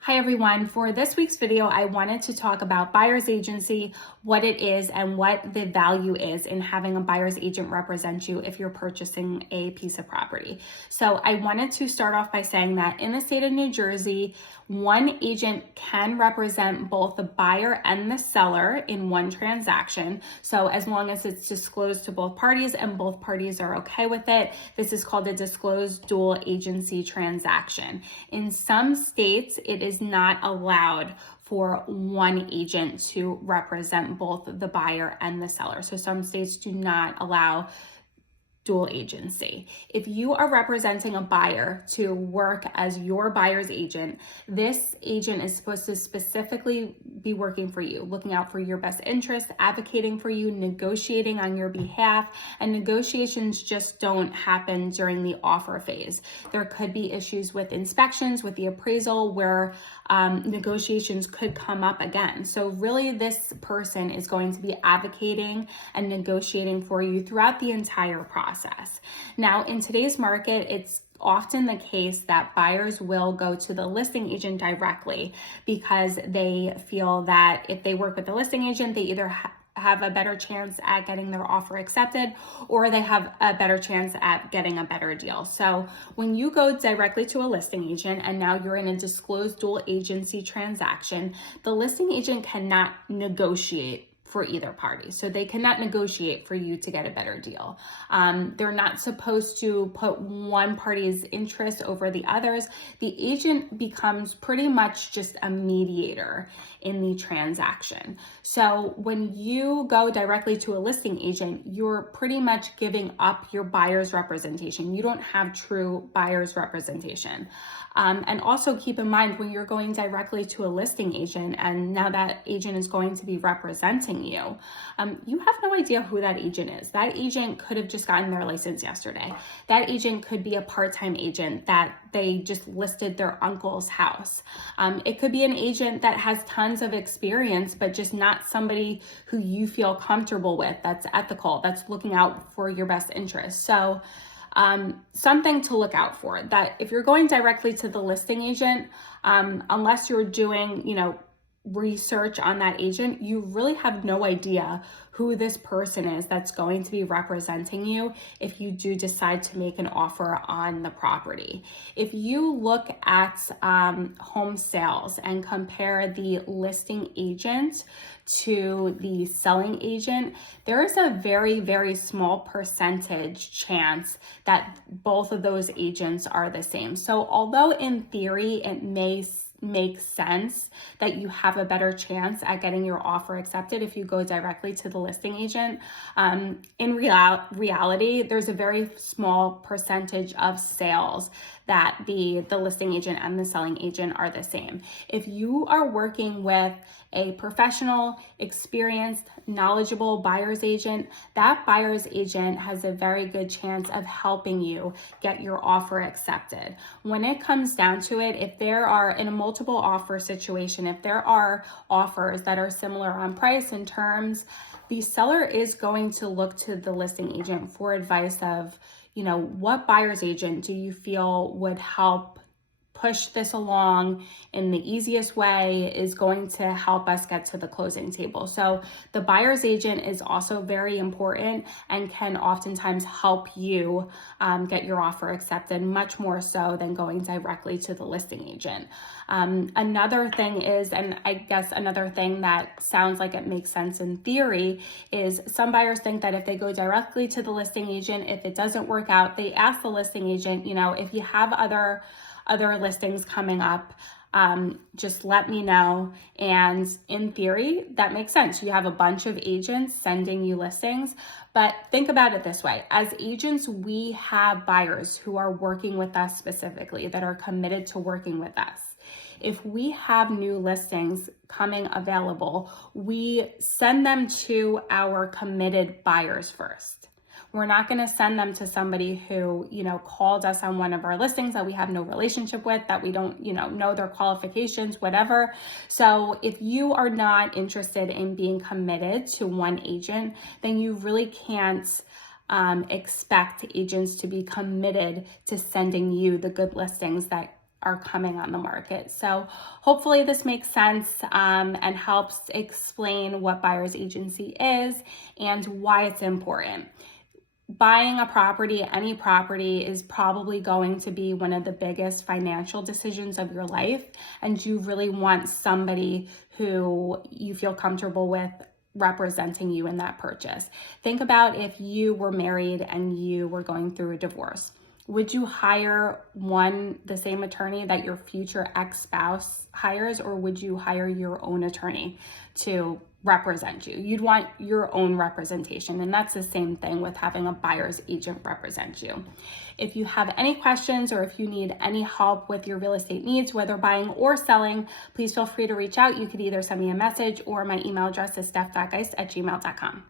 Hi everyone, for this week's video, I wanted to talk about buyer's agency, what it is, and what the value is in having a buyer's agent represent you if you're purchasing a piece of property. So I wanted to start off by saying that in the state of New Jersey, one agent can represent both the buyer and the seller in one transaction. So as long as it's disclosed to both parties and both parties are okay with it, this is called a disclosed dual agency transaction. In some states, it is not allowed for one agent to represent both the buyer and the seller. So some states do not allow dual agency. If you are representing a buyer to work as your buyer's agent, this agent is supposed to specifically be working for you, looking out for your best interest, advocating for you, negotiating on your behalf, and negotiations just don't happen during the offer phase. There could be issues with inspections, with the appraisal, where negotiations could come up again. So really this person is going to be advocating and negotiating for you throughout the entire process. Now, in today's market, it's often the case that buyers will go to the listing agent directly because they feel that if they work with the listing agent, they either have a better chance at getting their offer accepted, or they have a better chance at getting a better deal. So when you go directly to a listing agent and now you're in a disclosed dual agency transaction, the listing agent cannot negotiate for either party. So they cannot negotiate for you to get a better deal. They're not supposed to put one party's interest over the others. The agent becomes pretty much just a mediator in the transaction. So when you go directly to a listing agent, you're pretty much giving up your buyer's representation. You don't have true buyer's representation. And also keep in mind when you're going directly to a listing agent and now that agent is going to be representing you, you have no idea who that agent is. That agent could have just gotten their license yesterday. That agent could be a part-time agent that they just listed their uncle's house. It could be an agent that has tons of experience, but just not somebody who you feel comfortable with, that's ethical, that's looking out for your best interest. So something to look out for, that if you're going directly to the listing agent, unless you're doing, research on that agent, you really have no idea who this person is that's going to be representing you if you do decide to make an offer on the property. If you look at home sales and compare the listing agent to the selling agent, there is a very, very small percentage chance that both of those agents are the same. So although in theory it may make sense that you have a better chance at getting your offer accepted if you go directly to the listing agent, in reality, there's a very small percentage of sales that the listing agent and the selling agent are the same. If you are working with a professional, experienced, knowledgeable buyer's agent, that buyer's agent has a very good chance of helping you get your offer accepted. When it comes down to it, if there are, in a multiple offer situation, if there are offers that are similar on price and terms, the seller is going to look to the listing agent for advice of, what buyer's agent do you feel would help push this along in the easiest way, is going to help us get to the closing table. So the buyer's agent is also very important and can oftentimes help you get your offer accepted, much more so than going directly to the listing agent. Another thing is, and I guess another thing that sounds like it makes sense in theory, is some buyers think that if they go directly to the listing agent, if it doesn't work out, they ask the listing agent, if you have other listings coming up, just let me know. And in theory, that makes sense. You have a bunch of agents sending you listings, but think about it this way. As agents, we have buyers who are working with us specifically, that are committed to working with us. If we have new listings coming available, we send them to our committed buyers first. We're not going to send them to somebody who, called us on one of our listings that we have no relationship with, that we don't, know their qualifications, whatever. So if you are not interested in being committed to one agent, then you really can't expect agents to be committed to sending you the good listings that are coming on the market. So hopefully this makes sense and helps explain what buyer's agency is and why it's important. Buying a property, any property, is probably going to be one of the biggest financial decisions of your life, and you really want somebody who you feel comfortable with representing you in that purchase. Think about if you were married and you were going through a divorce. Would you hire the same attorney that your future ex-spouse hires, or would you hire your own attorney to represent you? You'd want your own representation, and that's the same thing with having a buyer's agent represent you. If you have any questions or if you need any help with your real estate needs, whether buying or selling, please feel free to reach out. You could either send me a message or my email address is steph.geist@gmail.com.